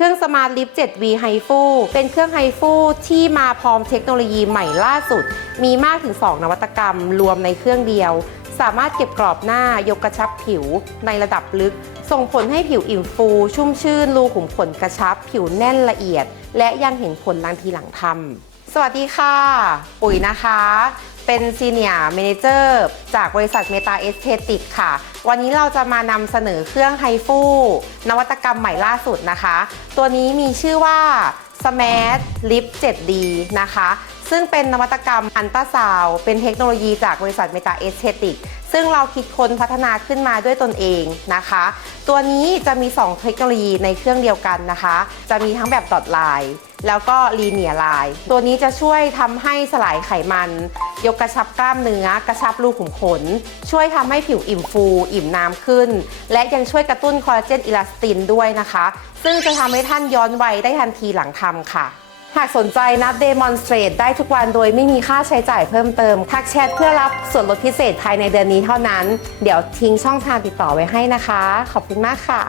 เครื่องสมาร์ทลิฟ 7V ไฮฟูเป็นเครื่องไฮฟูที่มาพร้อมเทคโนโลยีใหม่ล่าสุด มีมากถึง 2 นวัตกรรม รวมในเครื่องเดียว สามารถเก็บกรอบหน้ายกกระชับผิวในระดับลึก ส่งผลให้ผิวอิ่มฟู ชุ่มชื่นรูขุมขนกระชับ ผิวแน่นละเอียด และยังเห็นผลลังทีหลังทำ สวัสดีค่ะ ปุ๋ยนะคะ เป็นซีเนียร์เมนเจอร์จากบริษัทเมตาเอสเทติกค่ะ วันนี้เราจะมานำเสนอเครื่องไฮฟูนวัตกรรมใหม่ล่าสุดนะคะ ตัวนี้มีชื่อว่า Smart Lip 7D นะคะ ซึ่งเป็นนวัตกรรมอันตราซาวเป็นเทคโนโลยีจากบริษัทเมตาเอสเทติกซึ่งเราคิดค้นพัฒนาขึ้นมาด้วยตนเองนะคะ ตัวนี้จะมี 2 เทคโนโลยีในเครื่องเดียวกันนะคะ จะมีทั้งแบบดอทไลน์ แล้วก็ลีเนียไลน์ตัวนี้จะช่วยทำให้สลายไขมัน ยกกระชับกล้ามเนื้อ กระชับรูขุมขน ช่วยทำให้ผิวอิ่มฟู อิ่มน้ำขึ้น และยังช่วยกระตุ้นคอลลาเจนอิลาสตินด้วยนะคะ ซึ่งจะทำให้ท่านย้อนวัยได้ทันทีหลังทำค่ะหากสนใจนัดเดมอนสเตรตได้ทุกวันโดยไม่มีค่าใช้จ่ายเพิ่มเติม ทักแชทเพื่อรับส่วนลดพิเศษภายในเดือนนี้เท่านั้น เดี๋ยวทิ้งช่องทางติดต่อไว้ให้นะคะ ขอบคุณมากค่ะ